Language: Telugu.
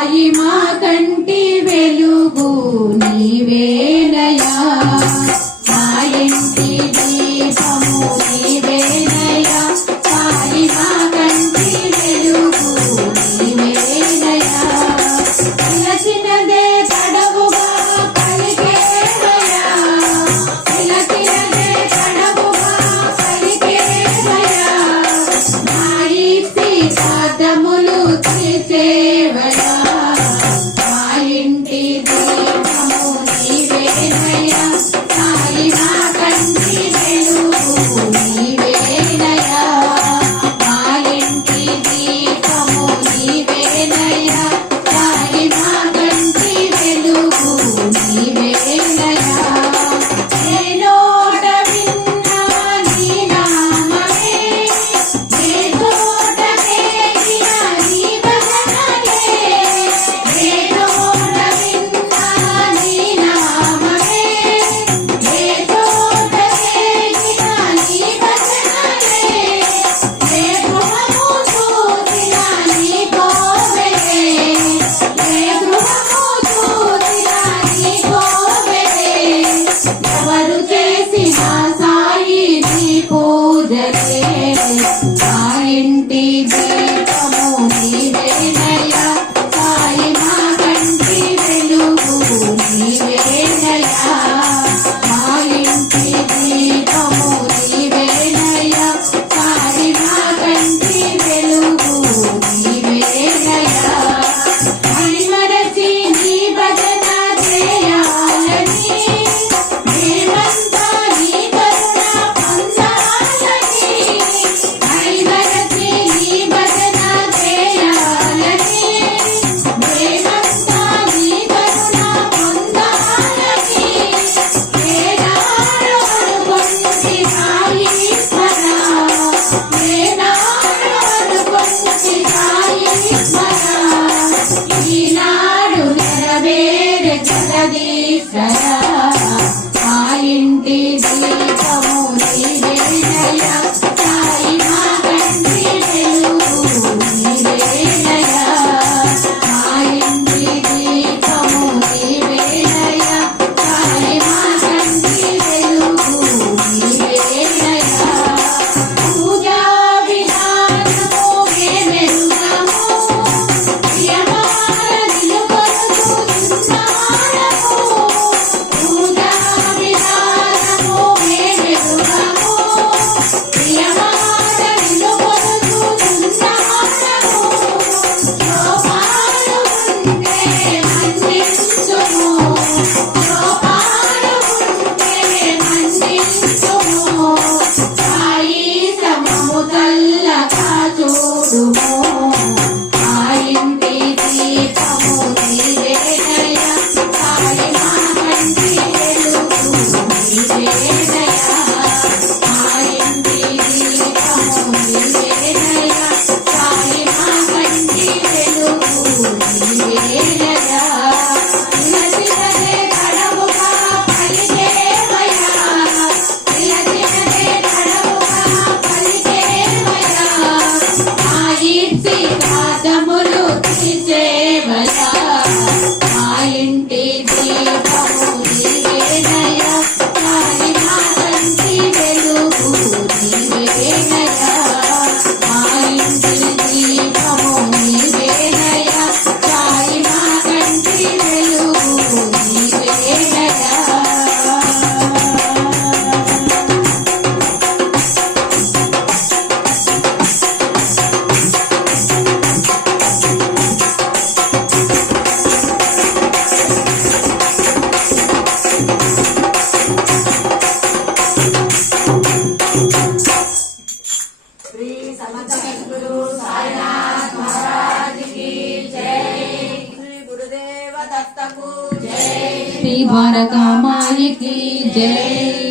సాయి మా కంటి వెలుగు నీవేనయా మా ఇంటి దీపము నీవేనయా సాయి మా కంటి వెలుగు నీవేనయా పిలచినదే తడవుగా పలికేవయా పిలచినదే తడవుగా పలికేవయా మా ఇంటి పాదములు తీసేవయా మా ఇంటి దీపము నీవేనయా సాయి మా కంటి వెలుగు నీవేనయా మా ఇంటి దీపము నీవేనయా సాయి మా కంటి వెలుగు నీవేనయా ఏ నోట విన్నా నీ నామమే ఏ తోట వేగిన నీ భజనలే ఏ నోట విన్నా నీ నామమే ఏ తోట వేగిన నీ భజనలే ఏ గృహము చూసిన నీ కోవెలే ఏ గృహము చూసిన నీ కోవెలే ఎవరు చేసిన సాయి నీ పూజలే మా ఇంటి దీపము నీవేనయా సాయి మా కంటి వెలుగు నీవేనయా మా ఇంటి దీపము నీవేనయా సాయి మా కంటి వెలుగు నీవేనయా మరిమరచి నీ భజన చేయాలని మేమంతా నీ కరుణ పొందాలని మరిమరచి నీ భజన చేయాలని మేమంతా నీ కరుణ పొందాలని ఏనాడు అనుకొంటి సాయీశ్వర ఏనాడు అనుకొంటి సాయీశ్వర ఈనాడు నెరవేరే జగదీశ్వర మా ఇంటి దీపము నీవేనయా సాయి మా కంటి వెలుగు నీవేనయా మా ఇంటి దీపము నీవేనయా సాయి మా కంటి వెలుగు నీవేనయా పూజా విధానము మేమెరుగము ప్రియమారదిలు కొలుచుచున్నాము పూజా విధానము మేమెరుగము ప్రియమారదిలు కొలుచుచున్నాము లోపాలు ఉంటే మన్నించుము లోపాలు ఉంటే మన్నించుము సాయి సమము చల్లగా చూడుము మా ఇంటి దీపము నీవేనయా సాయి మా కంటి వెలుగు నీవేనయా మా ఇంటి దీపము నీవేనయా సాయి మా కంటి వెలుగు నీవేనయా పిలచినదే తడవుగా పలికేవయా పిలచినదే తడవుగా పలికేవయా మా ఇంటి పాదములు తీసేవయా మా ఇంటి దీపము నీవేనయా సాయి మా కంటి వెలుగు నీవేనయా మా ఇంటి దీపము నీవేనయా సాయి మా కంటి వెలుగు నీవేనయా శ్రీ సమర్థ సద్గురు సాయినాథ్ మహారాజ్ की जय శ్రీ గురుదేవ దత్తకు జై శ్రీ ద్వారకా మాయి की जय।